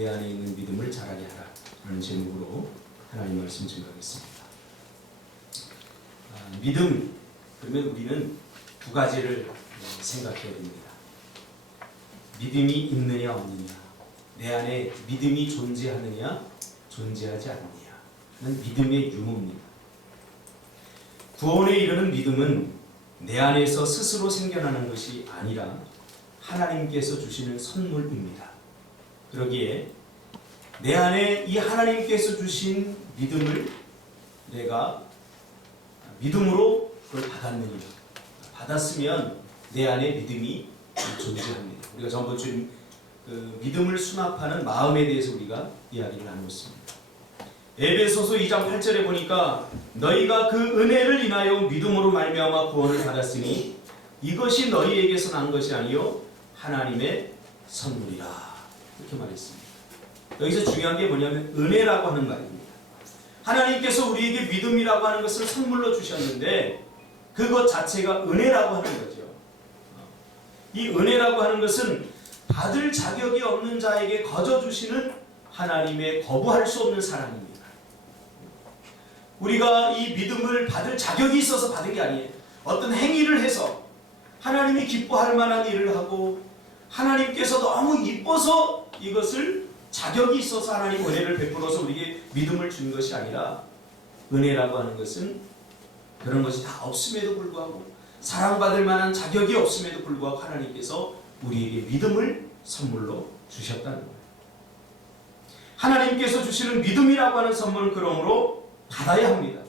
내 안에 있는 믿음을 자라게 하라 라는 제목으로 하나님 말씀 증거하겠습니다. 믿음, 그러면 우리는 두 가지를 생각해야 됩니다. 믿음이 있느냐 없느냐, 내 안에 믿음이 존재하느냐 존재하지 않느냐는 믿음의 유무입니다. 구원에 이르는 믿음은 내 안에서 스스로 생겨나는 것이 아니라 하나님께서 주시는 선물입니다. 그러기에 내 안에 이 하나님께서 주신 믿음을 내가 믿음으로 그걸 받았느냐, 받았으면 내 안에 믿음이 존재합니다. 우리가 전번주 믿음을 수납하는 마음에 대해서 우리가 이야기를 나눴습니다. 에베소서 2장 8절에 보니까 너희가 그 은혜를 인하여 믿음으로 말미암아 구원을 받았으니 이것이 너희에게서 난 것이 아니요 하나님의 선물이라 이렇게 말했습니다. 여기서 중요한 게 뭐냐면 은혜라고 하는 말입니다. 하나님께서 우리에게 믿음이라고 하는 것을 선물로 주셨는데 그것 자체가 은혜라고 하는 거죠. 이 은혜라고 하는 것은 받을 자격이 없는 자에게 거저 주시는 하나님의 거부할 수 없는 사랑입니다. 우리가 이 믿음을 받을 자격이 있어서 받은 게 아니에요. 어떤 행위를 해서 하나님이 기뻐할 만한 일을 하고 하나님께서 너무 이뻐서 이것을 자격이 있어서 하나님 은혜를 베풀어서 우리에게 믿음을 준 것이 아니라 은혜라고 하는 것은 그런 것이 다 없음에도 불구하고 사랑받을 만한 자격이 없음에도 불구하고 하나님께서 우리에게 믿음을 선물로 주셨다는 거예요. 하나님께서 주시는 믿음이라고 하는 선물은 그러므로 받아야 합니다.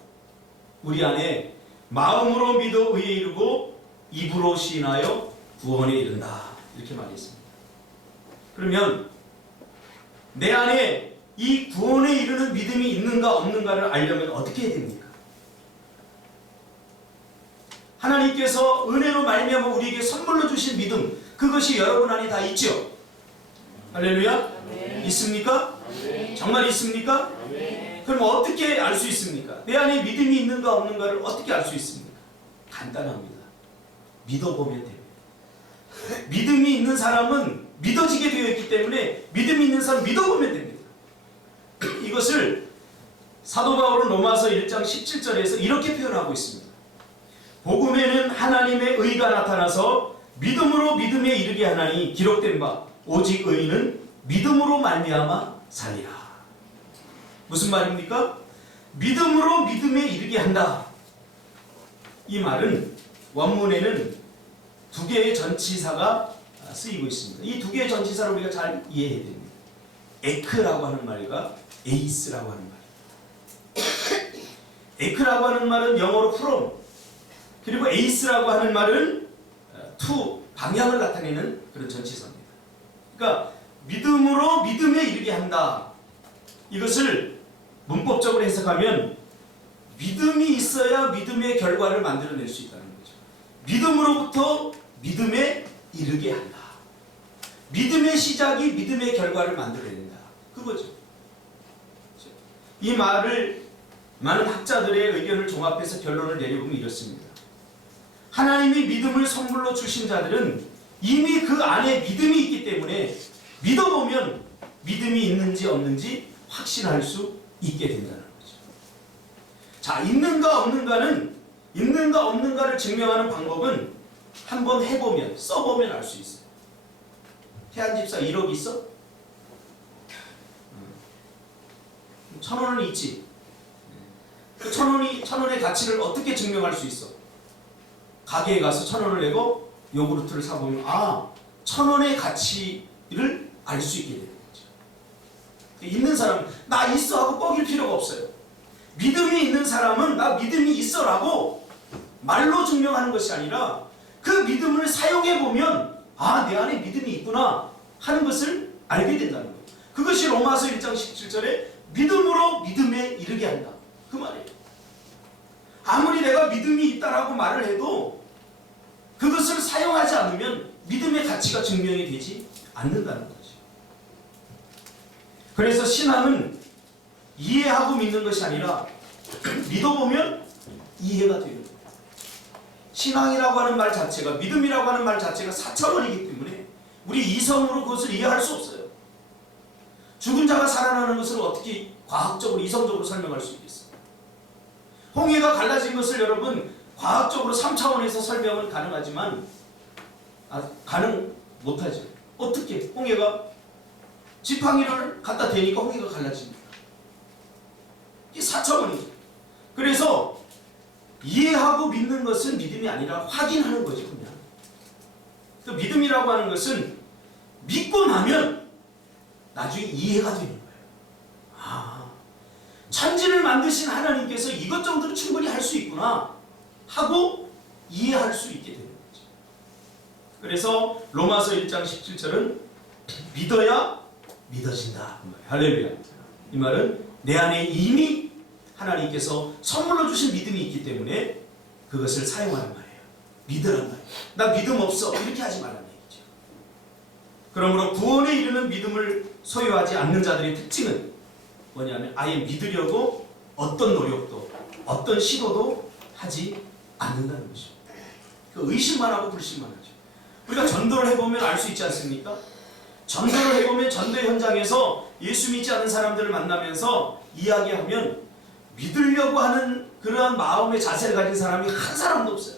우리 안에 마음으로 믿어 의에 이르고 입으로 시인하여 구원에 이른다 이렇게 말했습니다. 그러면 내 안에 이 구원에 이르는 믿음이 있는가 없는가를 알려면 어떻게 해야 됩니까? 하나님께서 은혜로 말미암아 우리에게 선물로 주신 믿음, 그것이 여러분 안에 다 있죠? 할렐루야? 네. 있습니까? 네. 정말 있습니까? 네. 그럼 어떻게 알 수 있습니까? 내 안에 믿음이 있는가 없는가를 어떻게 알 수 있습니까? 간단합니다. 믿어보면 됩니다. 믿음이 있는 사람은 믿어지게 되어 있기 때문에 믿음이 있는 사람 믿어보면 됩니다. 이것을 사도 바울은 로마서 1장 17절에서 이렇게 표현하고 있습니다. 복음에는 하나님의 의가 나타나서 믿음으로 믿음에 이르게 하나니 기록된 바 오직 의인은 믿음으로 말미암아 살리라. 무슨 말입니까? 믿음으로 믿음에 이르게 한다. 이 말은 원문에는 두 개의 전치사가 쓰이고 있습니다. 이 두 개의 전치사를 우리가 잘 이해해야 됩니다. 에크라고 하는 말과 에이스라고 하는 말. 에크라고 하는 말은 영어로 from, 그리고 에이스라고 하는 말은 to, 방향을 나타내는 그런 전치사입니다. 그러니까 믿음으로 믿음에 이르게 한다. 이것을 문법적으로 해석하면 믿음이 있어야 믿음의 결과를 만들어낼 수 있다는 거죠. 믿음으로부터 믿음에 이르게 한다. 믿음의 시작이 믿음의 결과를 만들어낸다. 그거죠. 이 말을 많은 학자들의 의견을 종합해서 결론을 내려보면 이렇습니다. 하나님이 믿음을 선물로 주신 자들은 이미 그 안에 믿음이 있기 때문에 믿어보면 믿음이 있는지 없는지 확신할 수 있게 된다는 거죠. 자, 있는가 없는가를 증명하는 방법은 한번 해보면, 써보면 알 수 있어요. 태안 집사 1억 있어? 1,000원은 있지. 그 1,000원의 가치를 어떻게 증명할 수 있어? 가게에 가서 1,000원을 내고 요구르트를 사보면 1,000원의 가치를 알 수 있게 되는 거죠. 있는 사람은 나 있어 하고 뻐길 필요가 없어요. 믿음이 있는 사람은 나 믿음이 있어라고 말로 증명하는 것이 아니라 그 믿음을 사용해보면 내 안에 믿음이 있구나 하는 것을 알게 된다는 거예요. 그것이 로마서 1장 17절에 믿음으로 믿음에 이르게 한다. 그 말이에요. 아무리 내가 믿음이 있다라고 말을 해도 그것을 사용하지 않으면 믿음의 가치가 증명이 되지 않는다는 거죠. 그래서 신앙은 이해하고 믿는 것이 아니라 믿어보면 이해가 되는 거예요. 신앙이라고 하는 말 자체가, 믿음이라고 하는 말 자체가 4차원이기 때문에 우리 이성으로 그것을 이해할 수 없어요. 죽은 자가 살아나는 것을 어떻게 과학적으로 이성적으로 설명할 수 있겠어요? 홍해가 갈라진 것을 여러분 과학적으로 3차원에서 설명은 가능하지만 가능 못하죠. 어떻게 홍해가 지팡이를 갖다 대니까 홍해가 갈라집니다. 이게 4차원이죠. 그래서 이해하고 믿는 것은 믿음이 아니라 확인하는 거죠. 그냥 그 믿음이라고 하는 것은 믿고 나면 나중에 이해가 되는 거예요. 천지를 만드신 하나님께서 이것 정도는 충분히 할 수 있구나 하고 이해할 수 있게 되는 거죠. 그래서 로마서 1장 17절은 믿어야 믿어진다. 할렐루야. 이 말은 내 안에 이미 하나님께서 선물로 주신 믿음이 있기 때문에 그것을 사용하는 말이에요. 믿으란 말이에요. 나 믿음 없어 이렇게 하지 말라는 얘기죠. 그러므로 구원에 이르는 믿음을 소유하지 않는 자들의 특징은 뭐냐면 아예 믿으려고 어떤 노력도 어떤 시도도 하지 않는다는 것입니다. 그 의심만 하고 불신만 하죠. 우리가 전도를 해보면 알 수 있지 않습니까? 전도를 해보면 전도 현장에서 예수 믿지 않는 사람들을 만나면서 이야기하면 믿으려고 하는 그러한 마음의 자세를 가진 사람이 한 사람도 없어요.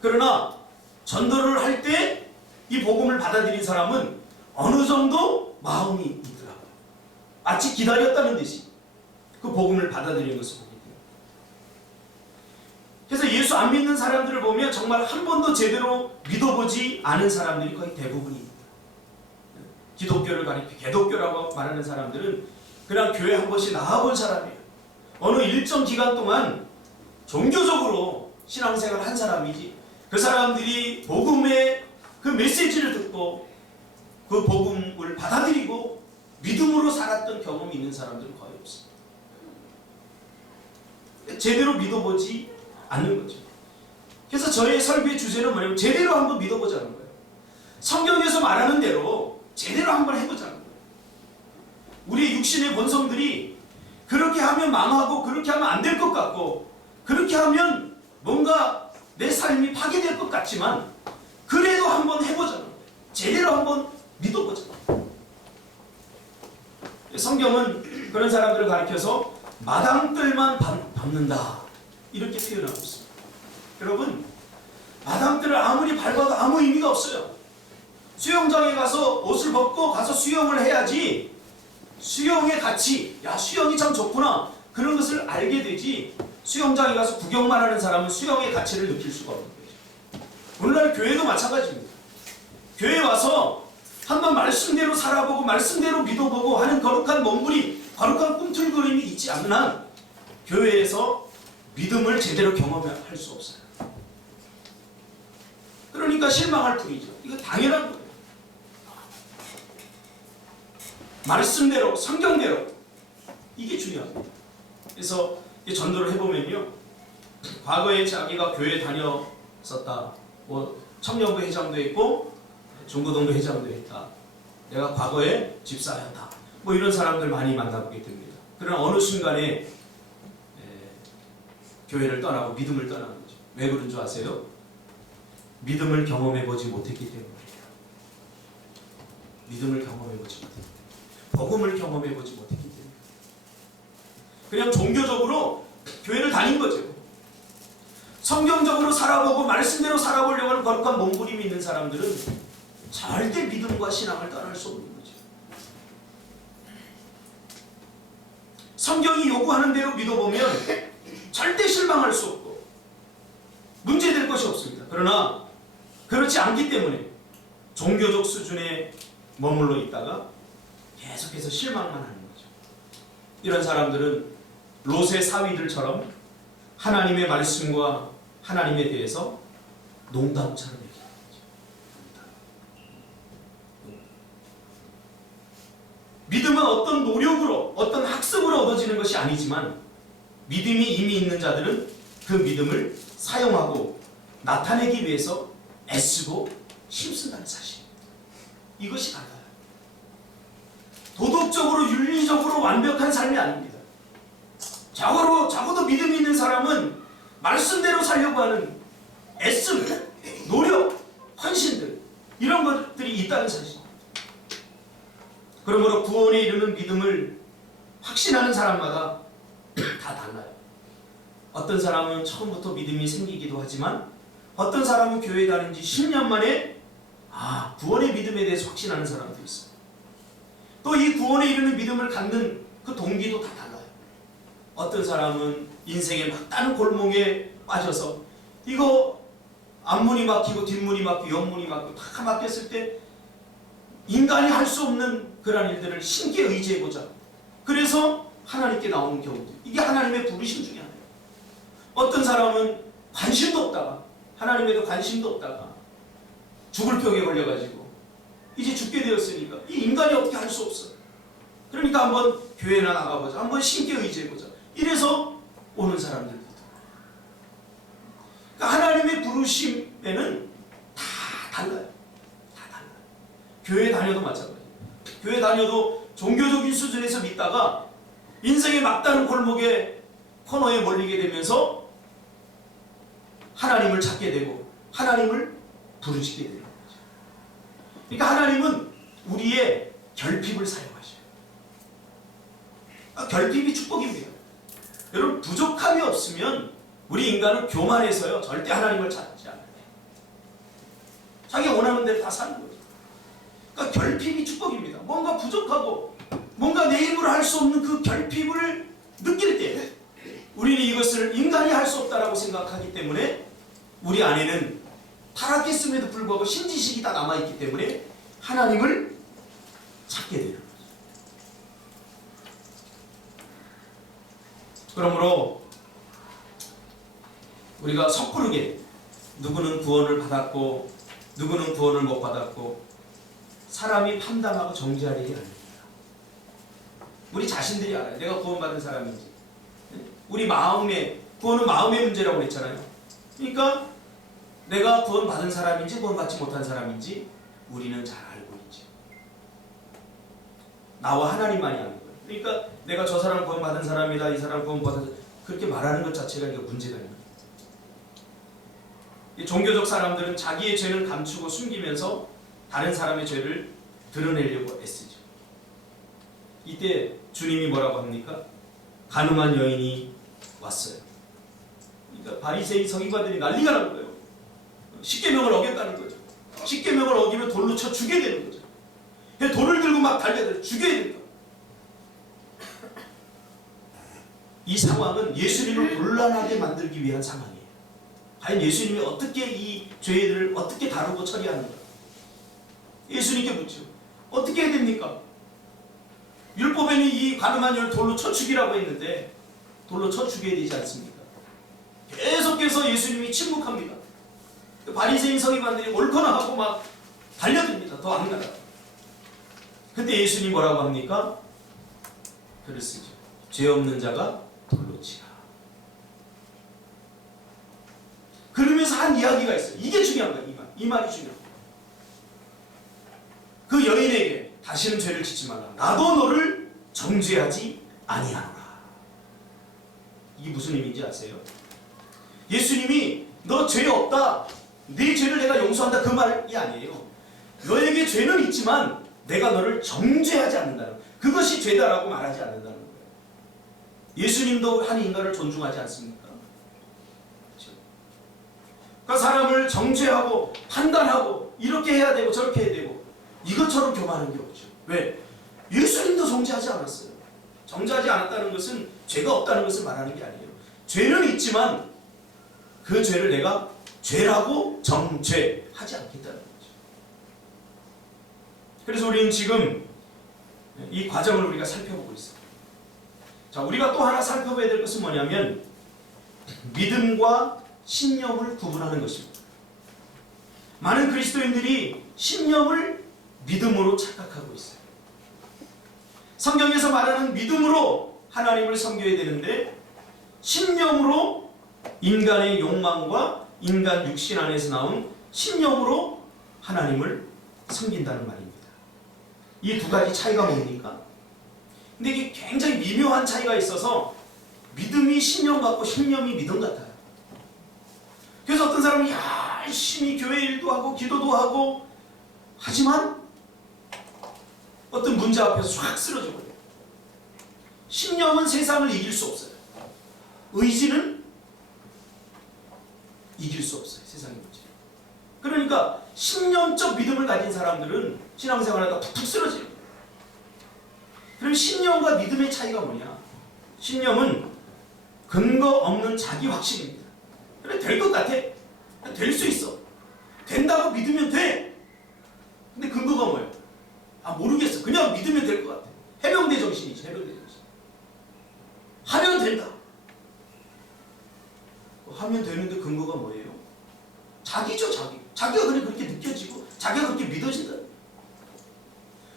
그러나 전도를 할 때 이 복음을 받아들인 사람은 어느 정도 마음이 있더라고요. 마치 기다렸다는 듯이 그 복음을 받아들이는 것을 보게 돼요. 그래서 예수 안 믿는 사람들을 보면 정말 한 번도 제대로 믿어보지 않은 사람들이 거의 대부분입니다. 기독교를 가리켜 개독교라고 말하는 사람들은 그냥 교회 한 번씩 나와본 사람이에요. 어느 일정 기간 동안 종교적으로 신앙생활을 한 사람이지 그 사람들이 복음의 그 메시지를 듣고 그 복음을 받아들이고 믿음으로 살았던 경험이 있는 사람들은 거의 없습니다. 제대로 믿어보지 않는 거죠. 그래서 저의 설교의 주제는 뭐냐면 제대로 한번 믿어보자는 거예요. 성경에서 말하는 대로 제대로 한번 해보자는 거예요. 우리 육신의 본성들이 그렇게 하면 망하고 그렇게 하면 안 될 것 같고 그렇게 하면 뭔가 내 삶이 파괴될 것 같지만 그래도 한번 해보자는 거예요. 제대로 한번 믿어보자. 성경은 그런 사람들을 가리켜서 마당들만 밟는다 이렇게 표현하고 있습니다. 여러분 마당들을 아무리 밟아도 아무 의미가 없어요. 수영장에 가서 옷을 벗고 가서 수영을 해야지 수영의 가치, 야 수영이 참 좋구나 그런 것을 알게 되지 수영장에 가서 구경만 하는 사람은 수영의 가치를 느낄 수가 없는 거죠. 오늘날 교회도 마찬가지입니다. 교회에 와서 한번 말씀대로 살아보고 말씀대로 믿어보고 하는 거룩한 몸부림, 거룩한 꿈틀거림이 있지 않는 한 교회에서 믿음을 제대로 경험할 수 없어요. 그러니까 실망할 뿐이죠. 이거 당연한 거예요. 말씀대로, 성경대로 이게 중요합니다. 그래서 전도를 해보면요, 과거에 자기가 교회 다녔었다, 뭐 청년부 회장도 했고 중고등부 회장도 했다, 내가 과거에 집사였다, 뭐 이런 사람들 많이 만나보게 됩니다. 그러나 어느 순간에 교회를 떠나고 믿음을 떠나는 거죠. 왜 그런 줄 아세요? 믿음을 경험해보지 못했기 때문이에요. 믿음을 경험해보지 못했기 때문에, 복음을 경험해보지 못했기 때문에 그냥 종교적으로 교회를 다닌 거죠. 성경적으로 살아보고 말씀대로 살아보려고 하는 거룩한 몸부림이 있는 사람들은 절대 믿음과 신앙을 떠날 수 없는 거죠. 성경이 요구하는 대로 믿어보면 절대 실망할 수 없고 문제될 것이 없습니다. 그러나 그렇지 않기 때문에 종교적 수준에 머물러 있다가 계속해서 실망만 하는 거죠. 이런 사람들은 롯의 사위들처럼 하나님의 말씀과 하나님에 대해서 농담처럼 얘기하는 거죠. 믿음은 어떤 노력으로, 어떤 학습으로 얻어지는 것이 아니지만 믿음이 이미 있는 자들은 그 믿음을 사용하고 나타내기 위해서 애쓰고 힘쓴다는 사실입니다. 이것이 달라요. 도덕적으로 윤리적으로 완벽한 삶이 아닙니다. 적어도 믿음이 있는 사람은 말씀대로 살려고 하는 애씀, 노력, 헌신들 이런 것들이 있다는 사실입니다. 그러므로 구원에 이르는 믿음을 확신하는 사람마다 다 달라요. 어떤 사람은 처음부터 믿음이 생기기도 하지만 어떤 사람은 교회 다닌 지 10년 만에 구원의 믿음에 대해서 확신하는 사람도 있어요. 또 이 구원에 이르는 믿음을 갖는 그 동기도 다 달라요. 어떤 사람은 인생의 막다른 골목에 빠져서 이거 앞문이 막히고 뒷문이 막히고 옆문이 막히고 다 막혔을 때 인간이 할 수 없는 그런 일들을 신께 의지해보자. 그래서 하나님께 나오는 경우도 이게 하나님의 부르심 중에 하나예요. 어떤 사람은 관심도 없다가 하나님에도 관심도 없다가 죽을 병에 걸려가지고 이제 죽게 되었으니까 이 인간이 어떻게 할 수 없어. 그러니까 한번 교회나 나가보자. 한번 신께 의지해보자. 이래서 오는 사람들도. 그러니까 하나님의 부르심에는 다 달라요. 다 달라요. 교회 다녀도 마찬가지예요. 교회 다녀도 종교적인 수준에서 믿다가 인생의 막다른 골목에 코너에 몰리게 되면서 하나님을 찾게 되고 하나님을 부르짖게 되는 거죠. 그러니까 하나님은 우리의 결핍을 사용하셔요. 결핍이 축복입니다. 여러분 부족함이 없으면 우리 인간은 교만해서요 절대 하나님을 찾지 않아요. 자기가 원하는 대로 다 사는 거죠. 그러니까 결핍이 축복입니다. 뭔가 부족하고 뭔가 내 힘으로 할 수 없는 그 결핍을 느낄 때 우리는 이것을 인간이 할 수 없다라고 생각하기 때문에 우리 안에는 타락했음에도 불구하고 신지식이 다 남아있기 때문에 하나님을 찾게 되는 거죠. 그러므로 우리가 섣부르게 누구는 구원을 받았고 누구는 구원을 못 받았고 사람이 판단하고 정죄할 일이 아닙니다. 우리 자신들이 알아요. 내가 구원받은 사람인지. 우리 마음의 구원은 마음의 문제라고 했잖아요. 그러니까 내가 구원받은 사람인지 구원받지 못한 사람인지 우리는 잘 알고 있죠. 나와 하나님만이 아는 거예요. 그러니까 내가 저 사람 구원받은 사람이다, 이 사람 구원받은 그렇게 말하는 것 자체가 이거 문제가 있는 거예요. 종교적 사람들은 자기의 죄는 감추고 숨기면서 다른 사람의 죄를 드러내려고 애쓰죠. 이때 주님이 뭐라고 합니까? 가늠한 여인이 왔어요. 그러니까 바리새인 서기관들이 난리가 난 거예요. 십계명을 어겼다는 거죠. 십계명을 어기면 돌로 쳐 죽여야 되는 거죠. 돌을 들고 막 달려들어 죽여야 된다. 이 상황은 예수님을 곤란하게 만들기 위한 상황이에요. 과연 예수님이 어떻게 이 죄들을 어떻게 다루고 처리하는가? 예수님께 묻죠. 어떻게 해야 됩니까? 율법에는 이 가늠한 여인을 돌로 쳐 죽이라고 했는데 돌로 쳐 죽여야 되지 않습니까? 계속해서 예수님이 침묵합니다. 바리새인 서기관들이 옳거나 하고 막 달려듭니다. 더 악나라. 그때 예수님 뭐라고 합니까? 글을 쓰죠. 죄 없는 자가 돌로 치라. 그러면서 한 이야기가 있어요. 이게 중요한 거예요. 이 말이 중요한 거예요. 그 여인에게 다시는 죄를 짓지 말라. 나도 너를 정죄하지 아니하노라. 이게 무슨 의미인지 아세요? 예수님이 너 죄 없다. 네 죄를 내가 용서한다. 그 말이 아니에요. 너에게 죄는 있지만 내가 너를 정죄하지 않는다는 그것이 죄다라고 말하지 않는다는 거예요. 예수님도 한 인간을 존중하지 않습니까? 그렇죠? 그러니까 사람을 정죄하고 판단하고 이렇게 해야 되고 저렇게 해야 되고 이것처럼 교만한 게 없죠. 왜? 예수님도 정죄하지 않았어요. 정죄하지 않았다는 것은 죄가 없다는 것을 말하는 게 아니에요. 죄는 있지만 그 죄를 내가 죄라고 정죄하지 않겠다는 거죠. 그래서 우리는 지금 이 과정을 우리가 살펴보고 있어요. 자, 우리가 또 하나 살펴봐야 될 것은 뭐냐면 믿음과 신념을 구분하는 것입니다. 많은 그리스도인들이 신념을 믿음으로 착각하고 있어요. 성경에서 말하는 믿음으로 하나님을 섬겨야 되는데 신념으로 인간의 욕망과 인간 육신 안에서 나온 신념으로 하나님을 섬긴다는 말입니다. 이 두 가지 차이가 뭡니까? 근데 이게 굉장히 미묘한 차이가 있어서 믿음이 신념 같고 신념이 믿음 같아요. 그래서 어떤 사람은 열심히 교회 일도 하고 기도도 하고 하지만 어떤 문제 앞에서 확 쓰러져 버려요. 신념은 세상을 이길 수 없어요. 의지는 이길 수 없어요. 세상의 문제. 그러니까 신념적 믿음을 가진 사람들은 신앙생활하다 푹푹 쓰러져요. 그럼 신념과 믿음의 차이가 뭐냐? 신념은 근거 없는 자기 확신입니다. 그래, 될 것 같아. 될 수 있어. 된다고 믿으면 돼. 근데 근거가 뭐예요? 아, 모르겠어. 그냥 믿으면 될 것 같아. 해병대 정신이지, 해병대 정신. 하면 된다. 하면 되는데 근거가 뭐예요? 자기죠, 자기. 자기가 그냥 그렇게 느껴지고, 자기가 그렇게 믿어진다.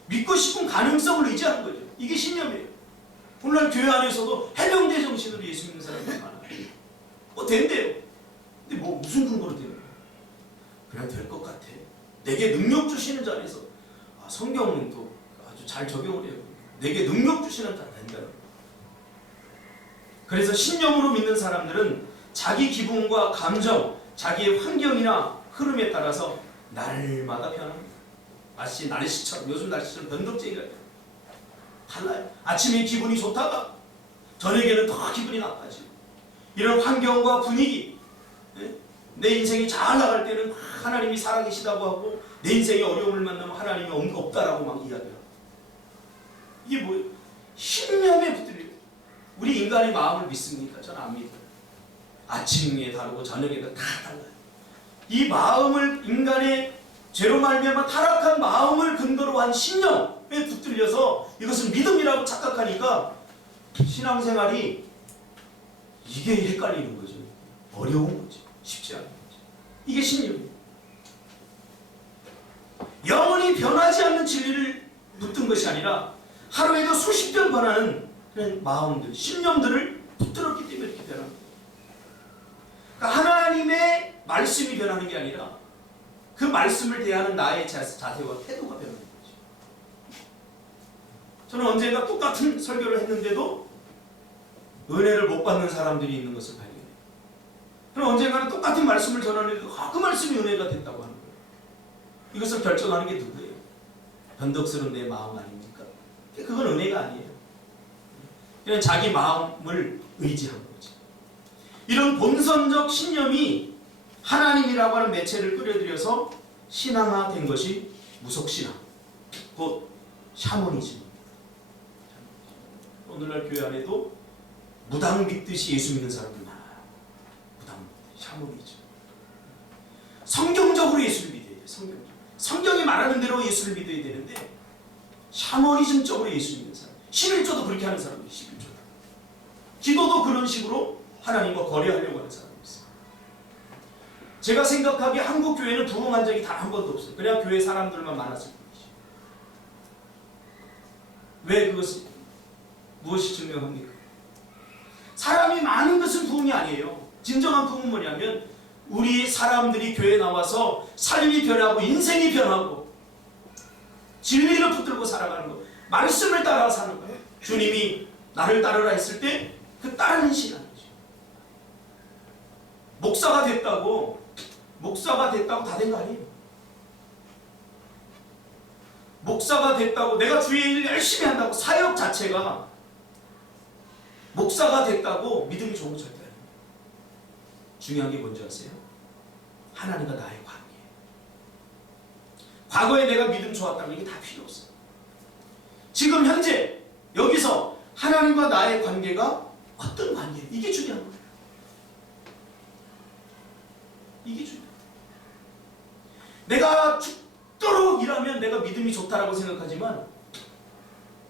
믿고 싶은 가능성을 의지하는 거죠. 이게 신념이에요. 오늘날 교회 안에서도 해병대 정신으로 예수 믿는 사람들이 많아요. 된대요. 근데 무슨 근거로 돼요? 그냥 될 것 같아. 내게 능력 주시는 자리에서, 성경은 또 아주 잘 적용을 해요. 내게 능력 주시는 자 된다. 그래서 신념으로 믿는 사람들은 자기 기분과 감정, 자기의 환경이나 흐름에 따라서 날마다 변합니다. 마치 날씨처럼, 요즘 날씨처럼 변덕쟁이가 달라요. 아침에 기분이 좋다가 저녁에는 더 기분이 나빠지고, 이런 환경과 분위기, 내 인생이 잘 나갈 때는 하나님이 살아계시다고 하고, 내 인생에 어려움을 만나면 하나님이 없다라고 막 이야기하고. 이게 뭐예요? 신념에 붙들려요. 우리 인간의 마음을 믿습니까? 저는 안 믿어요. 아침에 다르고 저녁에 다 달라요. 이 마음을, 인간의 죄로 말미암아 타락한 마음을 근거로 한 신념에 붙들려서 이것은 믿음이라고 착각하니까 신앙생활이 이게 헷갈리는 거죠. 어려운 거죠. 쉽지 않은 거죠. 이게 신념이에요. 영원히 변하지 않는 진리를 붙든 것이 아니라 하루에도 수십 번 변하는 그런 마음들, 신념들을 붙들었기 때문에 이렇게 변합니다. 그러니까 하나님의 말씀이 변하는 게 아니라 그 말씀을 대하는 나의 자세와 태도가 변하는 거죠. 저는 언젠가 똑같은 설교를 했는데도 은혜를 못 받는 사람들이 있는 것을 발견해요. 그럼 언젠가는 똑같은 말씀을 전하는데도 그 말씀이 은혜가 됐다고 하는 거예요. 이것을 결정하는 게 누구예요? 변덕스러운 내 마음 아닙니까? 그건 은혜가 아니에요. 그냥 자기 마음을 의지한 거죠. 이런 본선적 신념이 하나님이라고 하는 매체를 끌어들여서 신앙화된 것이 무속신앙, 곧 샤머니즘입니다. 오늘날 교회 안에도 무당 믿듯이 예수 믿는 사람들 많아요. 무당, 샤머니즘. 성경적으로 예수를 믿어야 돼요. 성경이 말하는 대로 예수를 믿어야 되는데 샤머니즘적으로 예수 믿는 사람, 11조도 그렇게 하는 사람들이 11조다. 기도도 그런 식으로 하나님과 거래하려고 하는 사람이 있어요. 제가 생각하기에 한국 교회는 부흥한 적이 단 한 번도 없어요. 그냥 교회 사람들만 많았을 뿐이죠. 왜 그것이 무엇이 증명합니까? 사람이 많은 것은 부흥이 아니에요. 진정한 부흥은 뭐냐면 우리 사람들이 교회에 나와서 삶이 변하고 인생이 변하고 진리를 붙들고 살아가는 것, 말씀을 따라 사는 거예요. 주님이 나를 따르라 했을 때 그 따르는 신앙이죠. 목사가 됐다고 다 된 거 아니에요. 목사가 됐다고 내가 주의 일 열심히 한다고 사역 자체가 목사가 됐다고 믿음이 좋은 거 절대 아니에요. 중요한 게 뭔지 아세요? 하나님과 나의 관계예요. 과거에 내가 믿음 좋았다면 이게 다 필요 없어요. 지금 현재 여기서 하나님과 나의 관계가 어떤 관계예요? 이게 중요한 거예요. 이게 중요해요. 내가 죽도록 일하면 내가 믿음이 좋다라고 생각하지만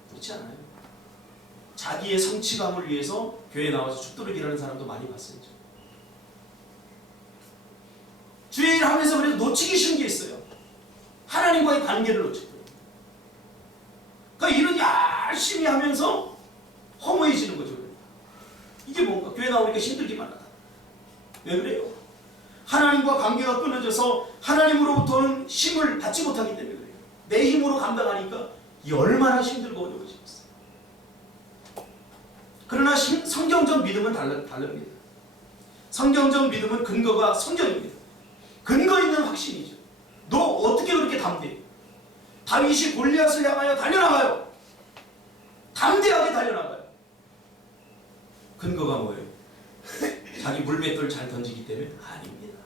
그렇지 않아요. 자기의 성취감을 위해서 교회에 나와서 죽도록 일하는 사람도 많이 봤어요. 주의 일 하면서 그래도 놓치기 쉬운 게 있어요. 하나님과의 관계를 놓치고. 그러니까 일은 열심히 하면서 허무해지는 거죠. 이게 뭔가? 교회 나오니까 힘들기만 하다. 왜 그래요? 하나님과 관계가 끊어져서 하나님으로부터는 힘을 받지 못하기 때문에 그래요. 내 힘으로 감당하니까 이 얼마나 힘들고 어려워지겠어요. 그러나 성경적 믿음은 다릅니다. 성경적 믿음은 근거가 성경입니다. 근거 있는 확신이죠. 너 어떻게 그렇게 담대? 다윗이 골리앗을 향하여 달려나가요. 담대하게 달려나가요. 근거가 뭐예요? 자기 물맷돌 잘 던지기 때문에? 아닙니다.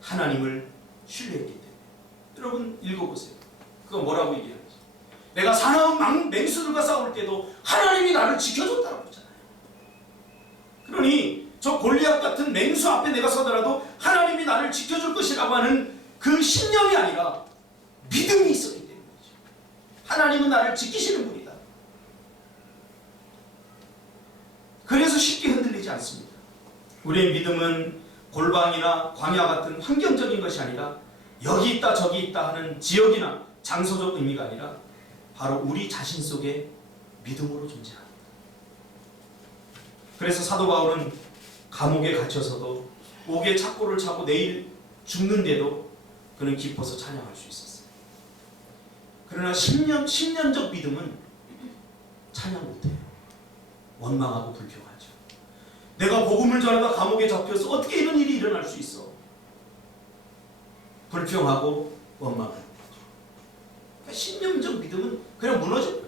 하나님을 신뢰했기 때문에. 여러분 읽어보세요. 그거 뭐라고 얘기하는지. 내가 사나운 맹수들과 싸울 때도 하나님이 나를 지켜줬다고 그러잖아요. 그러니 저 골리앗 같은 맹수 앞에 내가 서더라도 하나님이 나를 지켜줄 것이라고 하는 그 신념이 아니라 믿음이 있었기 때문이죠. 하나님은 나를 지키시는 분이다. 그래서 쉽게 흔들리지 않습니다. 우리의 믿음은 골방이나 광야 같은 환경적인 것이 아니라 여기 있다 저기 있다 하는 지역이나 장소적 의미가 아니라 바로 우리 자신 속에 믿음으로 존재합니다. 그래서 사도 바울은 감옥에 갇혀서도 옥에 착고를 차고 내일 죽는데도 그는 기뻐서 찬양할 수 있었어요. 그러나 10년적 믿음은 찬양 못해요. 원망하고 불평하죠. 내가 복음을 전하다 감옥에 잡혀서 어떻게 이런 일이 일어날 수 있어? 불평하고 원망하는 거죠. 그러니까 신념적 믿음은 그냥 무너져요.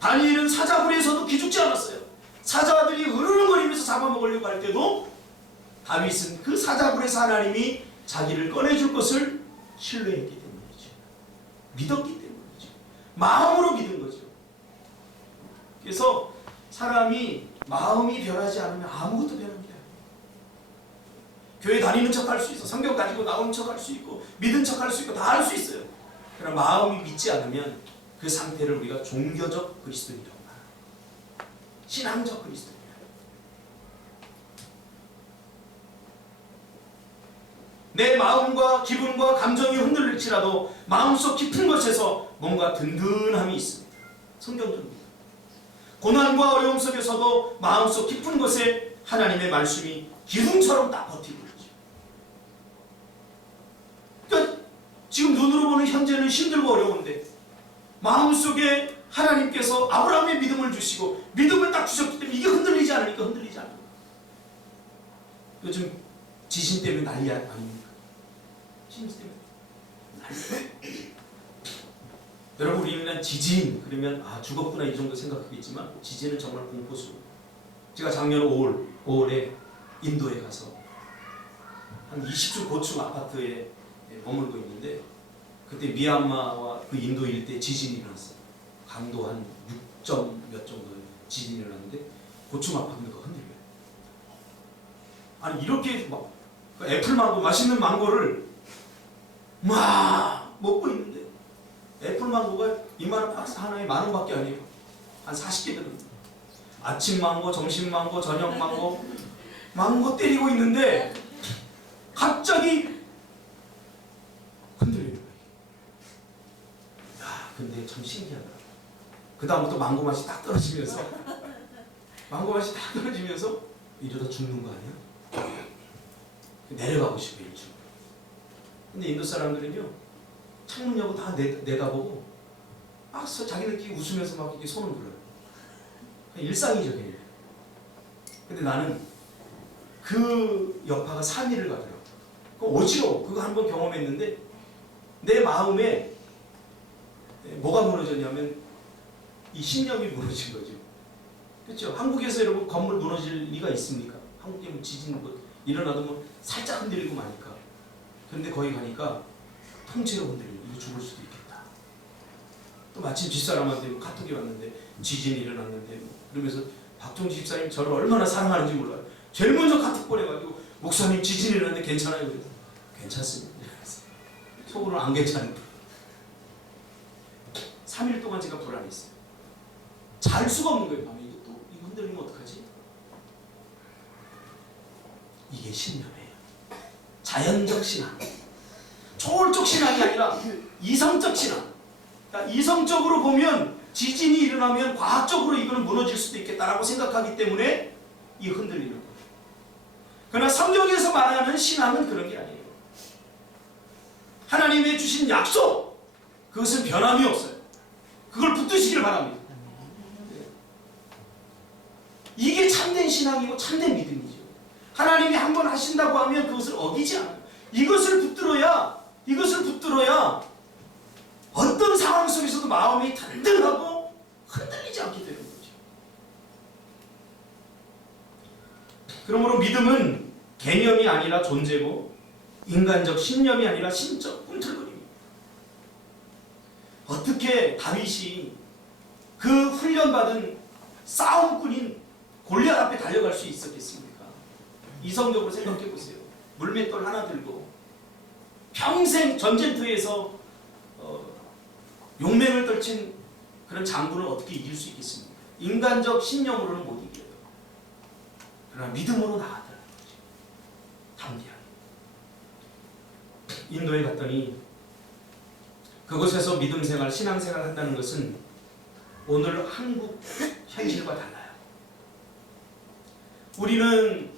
다니엘은 사자굴에서도 기죽지 않았어요. 사자들이 으르렁거리면서 잡아먹으려고 할 때도 다윗은 그 사자굴에서 하나님이 자기를 꺼내줄 것을 신뢰했기 때문이죠. 믿었기 때문이죠. 마음으로 믿은 거죠. 그래서 사람이 마음이 변하지 않으면 아무것도 변한 게 아니에요. 교회 다니는 척 할 수 있어. 성경 가지고 나오는 척 할 수 있고 믿은 척 할 수 있고 다 할 수 있어요. 그러나 마음이 믿지 않으면 그 상태를 우리가 종교적 그리스도인이라고 말합니다. 신앙적 그리스도인이다. 내 마음과 기분과 감정이 흔들릴지라도 마음속 깊은 곳에서 뭔가 든든함이 있습니다. 성경적입니다. 고난과 어려움 속에서도 마음속 깊은 곳에 하나님의 말씀이 기둥처럼 딱 버티고 있죠. 그러니까 지금 눈으로 보는 현재는 힘들고 어려운데 마음속에 하나님께서 아브라함의 믿음을 주시고 믿음을 딱 주셨기 때문에 이게 흔들리지 않으니까 흔들리지 않아요. 요즘 지진 때문에 난리 아닙니까? 지진 때문에 난리. 여러분 우리는 지진 그러면 아 죽었구나 이 정도 생각하겠지만 지진은 정말 공포스러워요. 제가 작년 5월에 인도에 가서 한 20층 고층 아파트에 머물고 있는데 그때 미얀마와 그 인도 일대 지진이 일어났어요. 강도 한 6점 몇 정도의 지진이 일어났는데 고층 아파트가 흔들려요. 아니 이렇게 막 애플망고 맛있는 망고를 막 먹고 있는데 애플망고가 이만한 박스 하나에 10,000원밖에 아니에요. 한 40개 들어요. 아침 망고, 점심 망고, 저녁 망고 망고 때리고 있는데 갑자기 흔들리는 거예요. 야, 근데 참 신기하다. 그 다음부터 망고 맛이 딱 떨어지면서 망고 맛이 딱 떨어지면서 이러다 죽는 거 아니야? 내려가고 싶어요. 일찍. 근데 인도 사람들은요 창문 여고 다 내다보고 막 자기들끼리 웃으면서 막 이렇게 손을 불어요. 일상이죠, 그냥. 근데 나는 그 여파가 3일을 가더라고. 어지러워. 그거 한번 경험했는데 내 마음에 뭐가 무너졌냐면 이 신념이 무너진 거죠. 그렇죠? 한국에서 여러분 건물 무너질 리가 있습니까? 한국에 뭐 지진 뭐 일어나도 뭐 살짝 흔들리고 마니까. 그런데 거기 가니까 통째로 흔들리고 이거 죽을 수도 있겠다. 또 마침 집사람한테 카톡이 왔는데 지진이 일어났는데 뭐 그러면서 박종지 집사님 저를 얼마나 사랑하는지 몰라요. 제일 먼저 카톡 보내가지고 목사님 지진이 일어났는데 괜찮아요? 그래서 괜찮습니다. 속으로는 안 괜찮은데 3일 동안 제가 불안했어요. 잘 수가 없는 거예요. 밤에 이거 흔들리면 어떡하지? 이게 신념이에요. 자연적 신앙, 초월적 신앙이 아니라 이성적 신앙. 그러니까 이성적으로 보면 지진이 일어나면 과학적으로 이거는 무너질 수도 있겠다라고 생각하기 때문에 이 흔들리는 거예요. 그러나 성경에서 말하는 신앙은 그런 게 아니에요. 하나님의 주신 약속, 그것은 변함이 없어요. 그걸 붙드시기를 바랍니다. 이게 참된 신앙이고 참된 믿음이죠. 하나님이 한번 하신다고 하면 그것을 어기지 않아요. 이것을 붙들어야 이것을 붙들어야 어떤 상황 속에서도 마음이 단단하고 흔들리지 않게 되는 거죠. 그러므로 믿음은 개념이 아니라 존재고 인간적 신념이 아니라 신적 꿈틀거림입니다. 어떻게 다윗이 그 훈련받은 싸움꾼인 골리앗 앞에 달려갈 수 있었겠습니까? 이성적으로 생각해 보세요. 물맷돌 하나 들고 평생 전쟁터에서 용맹을 떨친 그런 장군을 어떻게 이길 수 있겠습니까? 인간적 신념으로는 못 이겨요. 그러나 믿음으로 나아가는 거죠. 담대하게. 인도에 갔더니 그곳에서 믿음 생활, 신앙 생활을 한다는 것은 오늘 한국 현실과 달라요. 우리는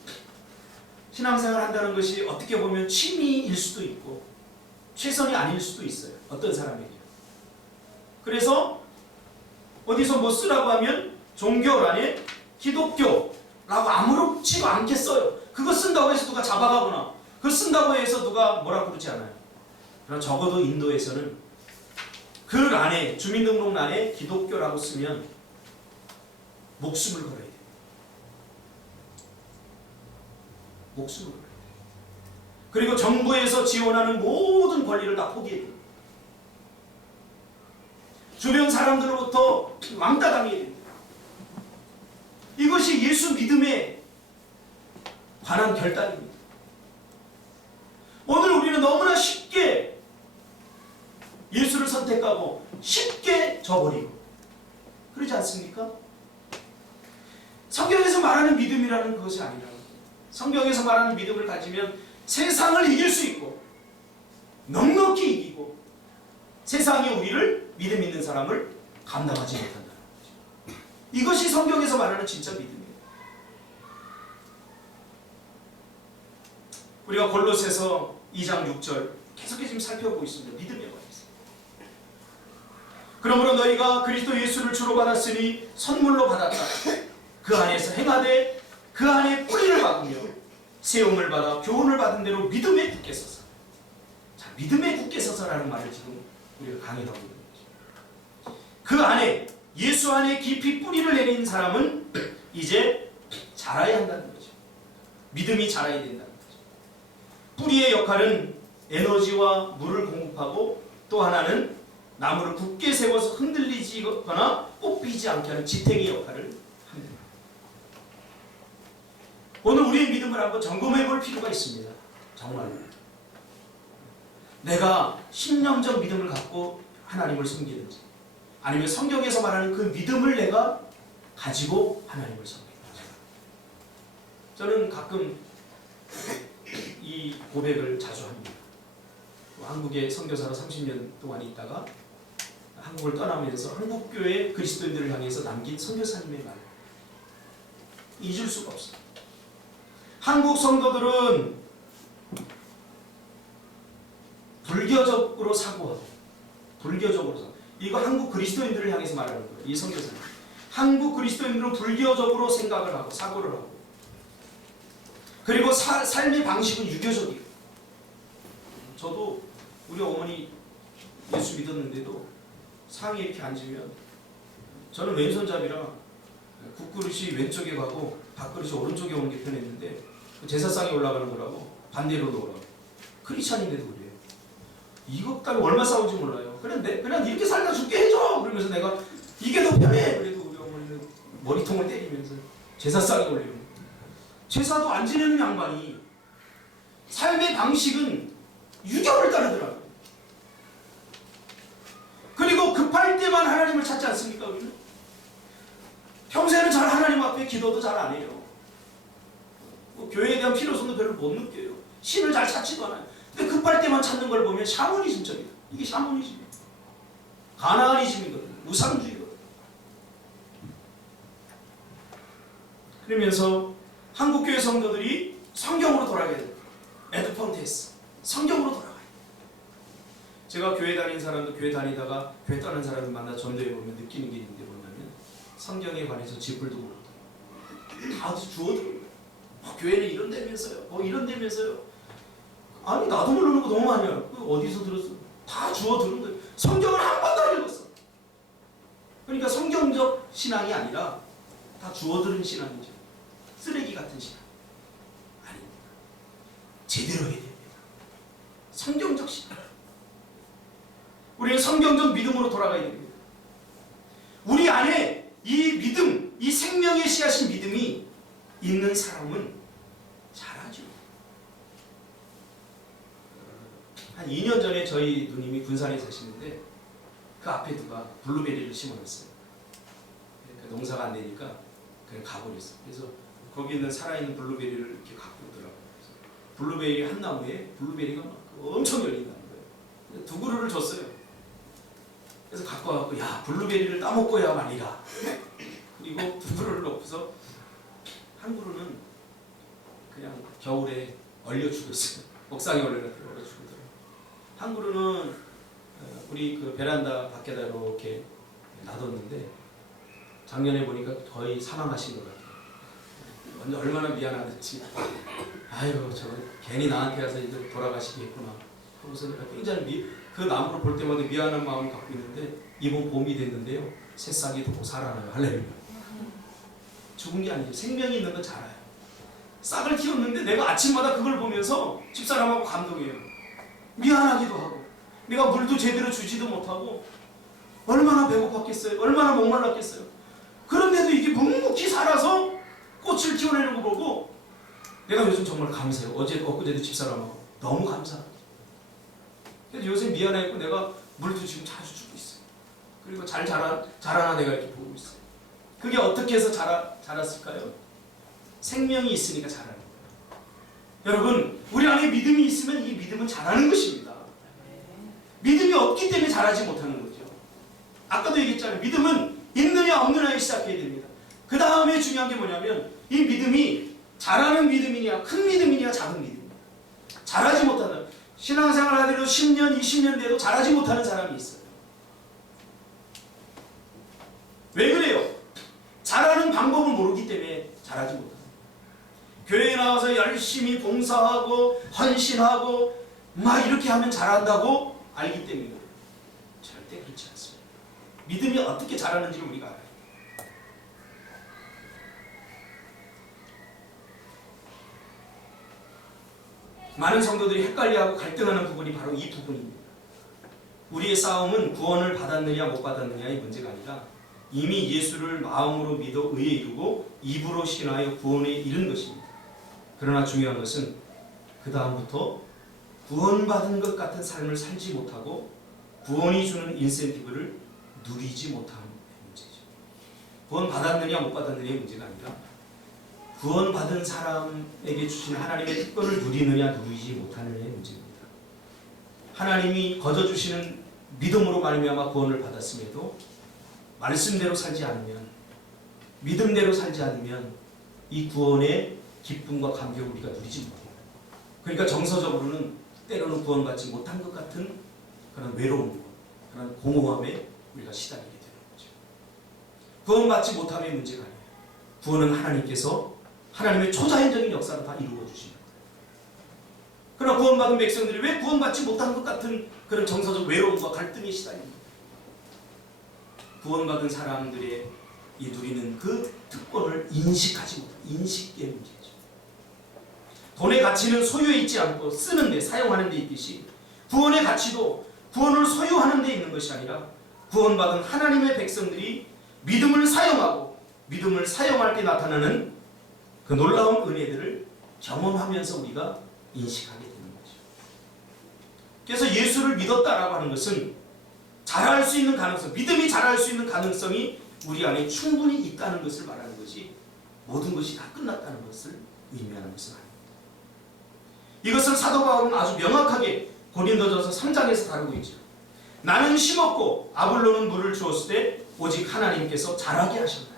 신앙생활 한다는 것이 어떻게 보면 취미일 수도 있고 최선이 아닐 수도 있어요. 어떤 사람에게. 그래서 어디서 뭐 쓰라고 하면 종교란에 기독교라고 아무렇지도 않게 써요. 그거 쓴다고 해서 누가 잡아가거나 그거 쓴다고 해서 누가 뭐라 그러지 않아요. 그러나 적어도 인도에서는 그 란에, 주민등록란에 기독교라고 쓰면 목숨을 걸어야 돼요. 목숨을 걸어야 돼요. 그리고 정부에서 지원하는 모든 권리를 다 포기해야 돼요. 주변 사람들로부터 왕따 당해야 됩니다. 이것이 예수 믿음에 관한 결단입니다. 오늘 우리는 너무나 쉽게 예수를 선택하고 쉽게 져버리고 그러지 않습니까? 성경에서 말하는 믿음이라는 것이 아니라 성경에서 말하는 믿음을 가지면 세상을 이길 수 있고 넉넉히 이기고 세상이 우리를 믿음 있는 사람을 감당하지 못한다는 거죠. 이것이 성경에서 말하는 진짜 믿음이에요. 우리가 골로새서 2장 6절 계속해서 지금 살펴보고 있습니다. 믿음에 관해서. 그러므로 너희가 그리스도 예수를 주로 받았으니 선물로 받았다. 그 안에서 행하되 그 안에 뿌리를 박으며 세움을 받아 교훈을 받은 대로 믿음에 굳게 서서. 자, 믿음에 굳게 서서라는 말을 지금 우리가 강의하고 있는 거죠. 그 안에 예수 안에 깊이 뿌리를 내린 사람은 이제 자라야 한다는 거죠. 믿음이 자라야 된다는 거죠. 뿌리의 역할은 에너지와 물을 공급하고 또 하나는 나무를 굳게 세워서 흔들리거나 뽑히지 않게 하는 지탱의 역할을 합니다. 오늘 우리의 믿음을 한번 점검해 볼 필요가 있습니다. 정말 내가 신념적 믿음을 갖고 하나님을 섬기는지 아니면 성경에서 말하는 그 믿음을 내가 가지고 하나님을 섬기는지. 저는 가끔 이 고백을 자주 합니다. 한국에 선교사로 30년 동안 있다가 한국을 떠나면서 한국교회 그리스도인들을 향해서 남긴 선교사님의 말 잊을 수가 없어요. 한국 성도들은 불교적으로 사고하고 불교적으로 사고. 이거 한국 그리스도인들을 향해서 말하는 거예요. 이 선교사님. 한국 그리스도인들은 불교적으로 생각을 하고 사고를 하고 그리고 삶의 방식은 유교적이에요. 저도 우리 어머니 예수 믿었는데도 상에 이렇게 앉으면 저는 왼손잡이라 국그릇이 왼쪽에 가고 밥그릇이 오른쪽에 오는 게 편했는데 제사상에 올라가는 거라고 반대로 놓으라고. 크리스찬인데도 그래요. 이것 때문에 얼마 싸운지 몰라요. 그냥 이렇게 살다 죽게 해줘. 그러면서 내가 이게 더 편해. 그래도 우리 어머니는 머리통을 때리면서 제사상에 올리는. 제사도 안 지내는 양반이 삶의 방식은 유교를 따르더라고요. 그리고 급할 때만 하나님을 찾지 않습니까? 우리는? 평소에는 잘 하나님 앞에 기도도 잘 안 해요. 교회에 대한 필요성도 별로 못 느껴요. 신을 잘 찾지도 않아요. 근데 급할 때만 찾는 걸 보면 샤머니즘적이다. 이게 샤머니즘이에요. 가나니즘이거든요. 우상주의거든요. 그러면서 한국교회 성도들이 성경으로 돌아가야 돼요. 에드폰테스. 성경으로 돌아가야 돼요. 제가 교회 다니는 사람도 교회 다니다가 교회 떠난 사람을 만나 전도해 보면 느끼는 게 있는데 뭐냐면 성경에 관해서 쥐뿔도 모르고 다 주워들어요. 교회는 이런 데면서요. 이런 데면서요. 아니 나도 모르는 거 너무 많이 알아. 어디서 들었어? 다 주워 들은 거예요. 성경을 한 번도 안 읽었어. 그러니까 성경적 신앙이 아니라 다 주워 들은 신앙이죠. 쓰레기 같은 신앙. 아닙니다. 제대로 해야 됩니다. 성경적 신앙. 우리는 성경적 믿음으로 돌아가야 됩니다. 우리 안에 이 믿음, 이 생명의 씨앗인 믿음이 있는 사람은 잘하죠. 한 2년 전에 저희 누님이 군산에 사시는데 그 앞에 누가 블루베리를 심어놨어요. 그러니까 농사가 안 되니까 그냥 가버렸어. 그래서 거기 있는 살아있는 블루베리를 이렇게 갖고 오더라고요. 블루베리 한 나무에 블루베리가 막 엄청 열린다는 거예요. 2그루를 줬어요. 그래서 갖고 와서 야 블루베리를 따먹고야 말이라. 그리고 2그루를 넣고서 한 그루는 그냥 겨울에 얼려 죽었어요. 옥상에 얼려 죽었더라고요. 한 그루는 우리 그 베란다 밖에다 이렇게 놔뒀는데 작년에 보니까 거의 사망하신 것 같아요. 완전 얼마나 미안하든지 아이고 저 괜히 나한테 와서 이제 돌아가시겠구나 하고서 내가 굉장히 그 나무를 볼 때마다 미안한 마음을 갖고 있는데 이번 봄이 됐는데요 새싹이 돋고 살아나요. 할렐루야. 죽은 게 아니에요. 생명이 있는 건 자라요. 싹을 틔웠는데 내가 아침마다 그걸 보면서 집사람하고 감동해요. 미안하기도 하고 내가 물도 제대로 주지도 못하고 얼마나 배고팠겠어요. 얼마나 목말랐겠어요. 그런데도 이게 묵묵히 살아서 꽃을 키워내는 거 보고 내가 요즘 정말 감사해요. 엊그제도 집사람하고 너무 감사해요. 그래서 요새 미안해고 내가 물도 지금 자주 주고 있어요. 그리고 잘 자라나 내가 이렇게 보고 있어요. 그게 어떻게 해서 자랐을까요? 생명이 있으니까 자라는 거예요. 여러분 우리 안에 믿음이 있으면 이 믿음은 자라는 것입니다. 믿음이 없기 때문에 자라지 못하는 거죠. 아까도 얘기했잖아요. 믿음은 있느냐 없느냐에 시작해야 됩니다. 그 다음에 중요한 게 뭐냐면 이 믿음이 자라는 믿음이냐 큰 믿음이냐 작은 믿음이냐. 자라지 못하는 신앙생활 하더라도 10년 20년 돼도 자라지 못하는 사람이 있어요. 왜 그래요? 자라는 방법을 모르기 때문에 자라지 못하는 거예요. 교회에 나와서 열심히 봉사하고 헌신하고 막 이렇게 하면 자란다고 알기 때문에 절대 그렇지 않습니다. 믿음이 어떻게 자라는지를 우리가 알아요. 많은 성도들이 헷갈려하고 갈등하는 부분이 바로 이 부분입니다. 우리의 싸움은 구원을 받았느냐 못 받았느냐의 문제가 아니라 이미 예수를 마음으로 믿어 의에 이르고 입으로 신하여 구원에 이른 것입니다. 그러나 중요한 것은 그 다음부터 구원받은 것 같은 삶을 살지 못하고 구원이 주는 인센티브를 누리지 못하는 문제죠. 구원받았느냐 못 받았느냐의 문제가 아니라 구원받은 사람에게 주신 하나님의 특권을 누리느냐 누리지 못하느냐의 문제입니다. 하나님이 거저 주시는 믿음으로 말미암아 구원을 받았음에도 말씀대로 살지 않으면 믿음대로 살지 않으면 이 구원의 기쁨과 감격을 우리가 누리지 못해요. 그러니까 정서적으로는 때로는 구원받지 못한 것 같은 그런 외로움, 그런 공허함에 우리가 시달리게 되는 거죠. 구원받지 못함의 문제가 아니에요. 구원은 하나님께서 하나님의 초자연적인 역사로 다 이루어 주십니다. 그러나 구원받은 백성들이 왜 구원받지 못한 것 같은 그런 정서적 외로움과 갈등에 시달립니다. 구원받은 사람들의 이 누리는 그 특권을 인식하지 못한 인식의 문제죠. 돈의 가치는 소유에 있지 않고 쓰는 데, 사용하는 데 있듯이 구원의 가치도 구원을 소유하는 데 있는 것이 아니라 구원받은 하나님의 백성들이 믿음을 사용하고 믿음을 사용할 때 나타나는 그 놀라운 은혜들을 경험하면서 우리가 인식하게 되는 거죠. 그래서 예수를 믿었다라고 하는 것은 자랄 수 있는 가능성, 믿음이 자랄 수 있는 가능성이 우리 안에 충분히 있다는 것을 말하는 것이 모든 것이 다 끝났다는 것을 의미하는 것은 아닙니다. 이것을 사도 바울은 아주 명확하게 고린도전서 3장에서 다루고 있죠. 나는 심었고 아볼로는 물을 주었을 때 오직 하나님께서 자라게 하신다.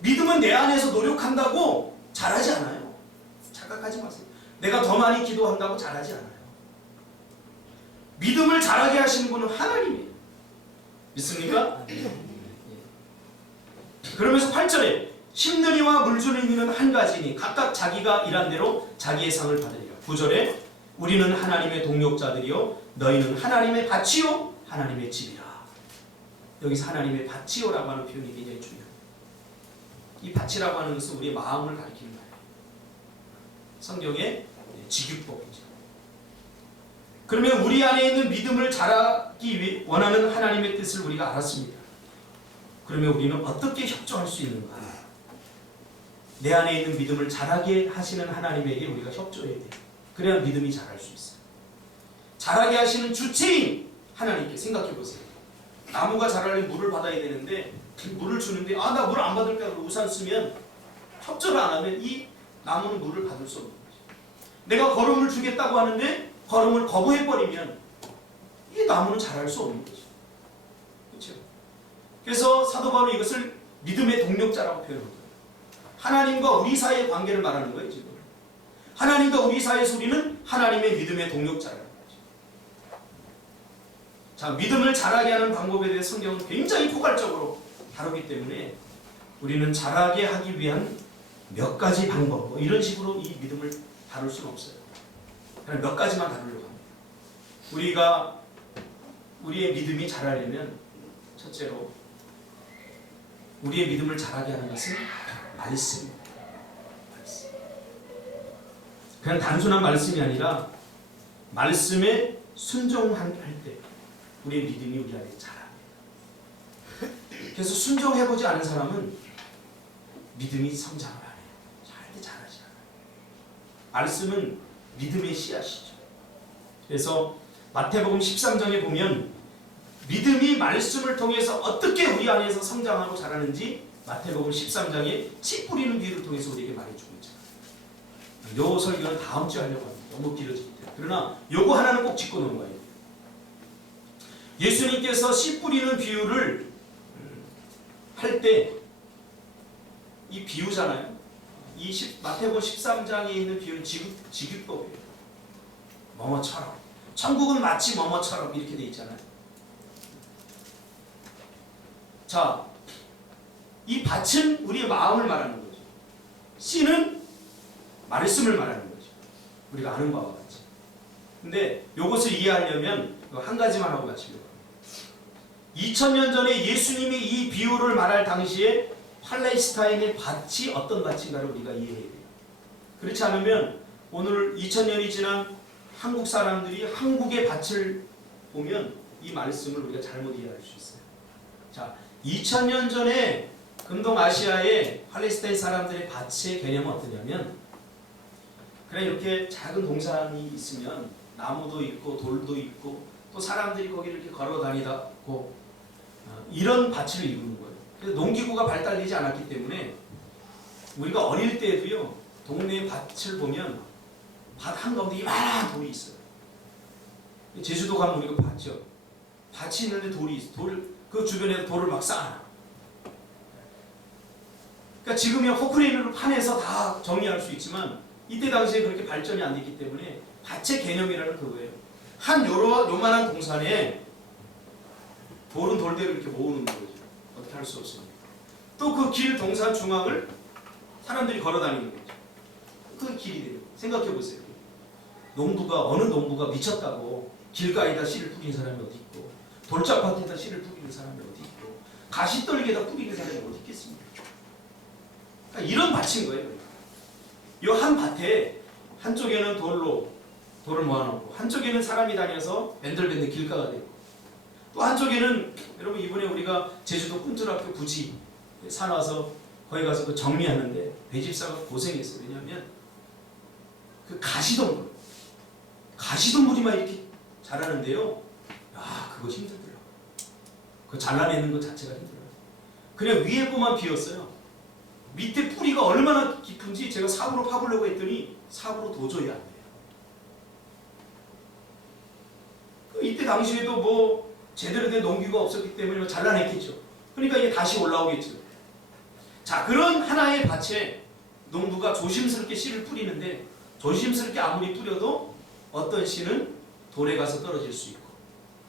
믿음은 내 안에서 노력한다고 자라지 않아요. 착각하지 마세요. 내가 더 많이 기도한다고 자라지 않아요. 믿음을 자라게 하시는 분은 하나님이에요. 믿습니까? 그러면서 8절에 심는 이와 물 주는 이는 한 가지니 각각 자기가 일한 대로 자기의 상을 받으리라. 9절에 우리는 하나님의 동역자들이요 너희는 하나님의 밭이요 하나님의 집이라. 여기서 하나님의 밭이요라고 하는 표현이 굉장히 중요해요. 이 밭이라고 하는 것은 우리의 마음을 가리키는 거예요. 성경의 직유법이죠. 그러면 우리 안에 있는 믿음을 자라기 원하는 하나님의 뜻을 우리가 알았습니다. 그러면 우리는 어떻게 협조할 수 있는가? 내 안에 있는 믿음을 자라게 하시는 하나님에게 우리가 협조해야 돼요. 그래야 믿음이 자랄 수 있어요. 자라게 하시는 주체인 하나님께 생각해 보세요. 나무가 자라려면 물을 받아야 되는데 물을 주는데 나 물 안 받을까 하고 우산 쓰면 협조를 안 하면 이 나무는 물을 받을 수 없는 거죠. 내가 거름을 주겠다고 하는데 거름을 거부해버리면 이 나무는 자랄 수 없는 거죠. 그렇죠? 그래서 사도 바울은 이것을 믿음의 동력자라고 표현합니다. 하나님과 우리 사이의 관계를 말하는 거예요. 지금 하나님과 우리 사이에서 우리는 하나님의 믿음의 동력자라는 거죠. 자, 믿음을 자라게 하는 방법에 대해 성경은 굉장히 포괄적으로 다루기 때문에 우리는 자라게 하기 위한 몇 가지 방법 뭐 이런 식으로 이 믿음을 다룰 수는 없어요. 그냥 몇 가지만 다루려고 합니다. 우리가 우리의 믿음이 자라려면 첫째로 우리의 믿음을 자라게 하는 것은 말씀입니다. 말씀. 그냥 단순한 말씀이 아니라 말씀에 순종할 때 우리의 믿음이 우리 안에 자랍니다. 그래서 순종해보지 않은 사람은 믿음이 성장을 안 해요. 절대 자라지 않아요. 말씀은 믿음의 씨앗이죠. 그래서 마태복음 13장에 보면 믿음이 말씀을 통해서 어떻게 우리 안에서 성장하고 자라는지 마태복음 13장에 씨 뿌리는 비유를 통해서 우리에게 말해주고 있잖아요. 요 설교는 다음 주에 하려고 합니다. 너무 길어지기 때문에. 그러나 요거 하나는 꼭 짚고 넘어가야 돼요. 예수님께서 씨 뿌리는 비유를 할 때 이 비유잖아요. 마태복음 13장에 있는 비유는 직유법이에요. 뭐뭐처럼. 천국은 마치 뭐뭐처럼 이렇게 돼 있잖아요. 자, 이 밭은 우리의 마음을 말하는 거죠. 씨는 말씀을 말하는 거죠. 우리가 아는 바와 같이. 근데 이것을 이해하려면 한 가지만 하고 마치려고 합니다. 2000년 전에 예수님이 이 비유를 말할 당시에 팔레스타인의 밭이 어떤 밭인가를 우리가 이해해야 돼요. 그렇지 않으면 오늘 2000년이 지난 한국 사람들이 한국의 밭을 보면 이 말씀을 우리가 잘못 이해할 수 있어요. 자, 2000년 전에 금동아시아의 팔레스타인 사람들의 밭의 개념은 어떠냐면 그냥 이렇게 작은 동산이 있으면 나무도 있고 돌도 있고 또 사람들이 거기를 이렇게 걸어 다니고 이런 밭을 이루는 거예요. 그래서 농기구가 발달되지 않았기 때문에 우리가 어릴 때도요 동네 밭을 보면 밭 한가운데 이만한 돌이 있어요. 제주도 가면 우리가 봤죠. 밭이 있는데 돌이 있어. 그 주변에 돌을 막 쌓아. 그러니까 지금이야 포크레인으로 파내서 다 정리할 수 있지만 이때 당시에 그렇게 발전이 안 됐기 때문에 밭의 개념이라는 그거예요. 한 요만한 동산에 돌은 돌대로 이렇게 모으는 거죠. 어떻게 할 수 없으니까. 또 그 길 동산 중앙을 사람들이 걸어 다니는 거죠. 그 길이 돼요. 생각해 보세요. 어느 농부가 미쳤다고 길가에다 씨를 뿌리는 사람이 어디 있고 돌짝밭에다 씨를 뿌리는 사람이 어디 있고 가시떨기에다 뿌리는 사람이 어디 있겠습니까? 그러니까 이런 밭인 거예요. 이 한 밭에 한쪽에는 돌을 모아놓고 한쪽에는 사람이 다녀서 맨들맨들 길가가 되고 또 한쪽에는 여러분 이번에 우리가 제주도 꿈틀학교 부지 산 와서 거기 가서 그 정리하는데 배집사가 고생했어요. 왜냐하면 그 가시동물이만 이렇게 자라는데요. 그거 힘들더라고요. 그거 잘라내는 것 자체가 힘들어요. 그냥 위에 거만 비었어요. 밑에 뿌리가 얼마나 깊은지 제가 삽으로 파보려고 했더니 삽으로 도저히 안 돼요. 이때 당시에도 뭐 제대로 된 농기가 없었기 때문에 잘라냈겠죠. 그러니까 이게 다시 올라오겠죠. 자, 그런 하나의 밭에 농부가 조심스럽게 씨를 뿌리는데 조심스럽게 아무리 뿌려도 어떤 씨는 돌에 가서 떨어질 수 있고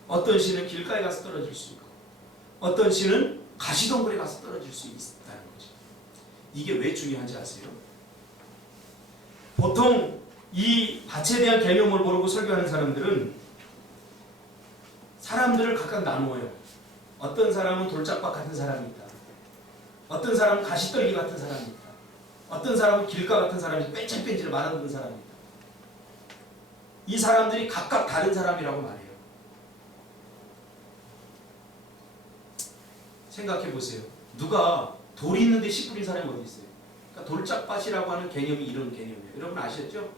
어떤 씨는 길가에 가서 떨어질 수 있고 어떤 씨는 가시동굴에 가서 떨어질 수 있다는 거죠. 이게 왜 중요한지 아세요? 보통 이 밭에 대한 개념을 모르고 설교하는 사람들은 사람들을 각각 나누어요. 어떤 사람은 돌짝밭 같은 사람이 있다. 어떤 사람은 가시떨기 같은 사람이 있다. 어떤 사람은 길가 같은 사람이 뺀질뺀질 말아듣는 사람이 있다. 이 사람들이 각각 다른 사람이라고 말해요. 생각해 보세요. 누가 돌이 있는데 씨 뿌린 사람이 어디 있어요? 그러니까 돌짝밭이라고 하는 개념이 이런 개념이에요. 여러분 아시겠죠?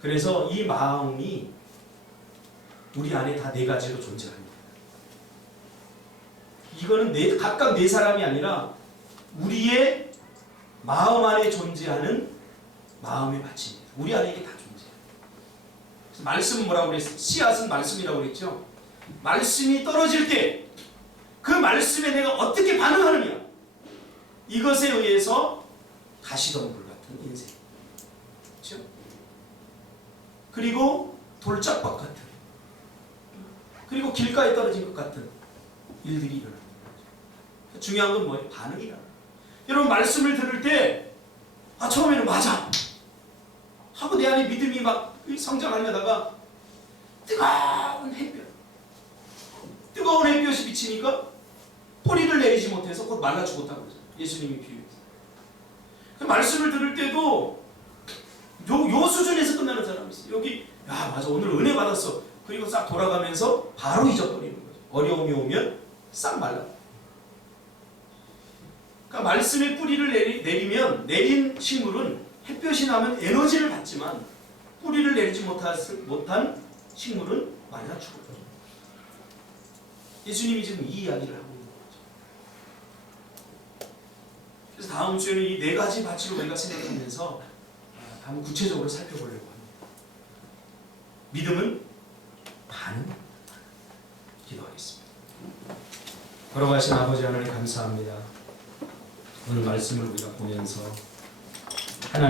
그래서 이 마음이 우리 안에 다 네 가지로 존재합니다. 이거는 각각 네 사람이 아니라 우리의 마음 안에 존재하는 마음의 밭입니다. 우리 안에 이게 다 존재해요. 그래서 말씀은 뭐라고 그랬어요? 씨앗은 말씀이라고 그랬죠? 말씀이 떨어질 때 그 말씀에 내가 어떻게 반응하느냐, 이것에 의해서 가시덤불 같은 인생, 그렇죠? 그리고 돌짝밭 같은, 그리고 길가에 떨어진 것 같은 일들이 일어나는 거죠. 중요한 건 뭐예요? 반응이라. 여러분 말씀을 들을 때 처음에는 맞아 하고 내 안에 믿음이 막 성장하려다가 뜨거운 햇볕이 비치니까 뿌리를 내리지 못해서 곧 말라 죽었다고 그러죠. 예수님이 비유했어요. 그 말씀을 들을 때도 요 수준에서 끝나는 사람이 있어요. 여기 야 맞아 오늘 은혜 받았어. 그리고 싹 돌아가면서 바로 잊어버리는 거죠. 어려움이 오면 싹 말라. 그러니까 말씀의 뿌리를 내리면 내린 식물은 햇볕이 나면 에너지를 받지만 뿌리를 내리지 못한 식물은 말라 죽어요. 예수님이 지금 이 이야기를 하고 있는 거죠. 그래서 다음 주에는 이 네 가지 밭으로 우리가 생각하면서 한번 구체적으로 살펴보려고 합니다. 믿음은 반응. 기도하겠습니다. 걸어가신 아버지 하나님 감사합니다. 오늘 말씀을 우리가 보면서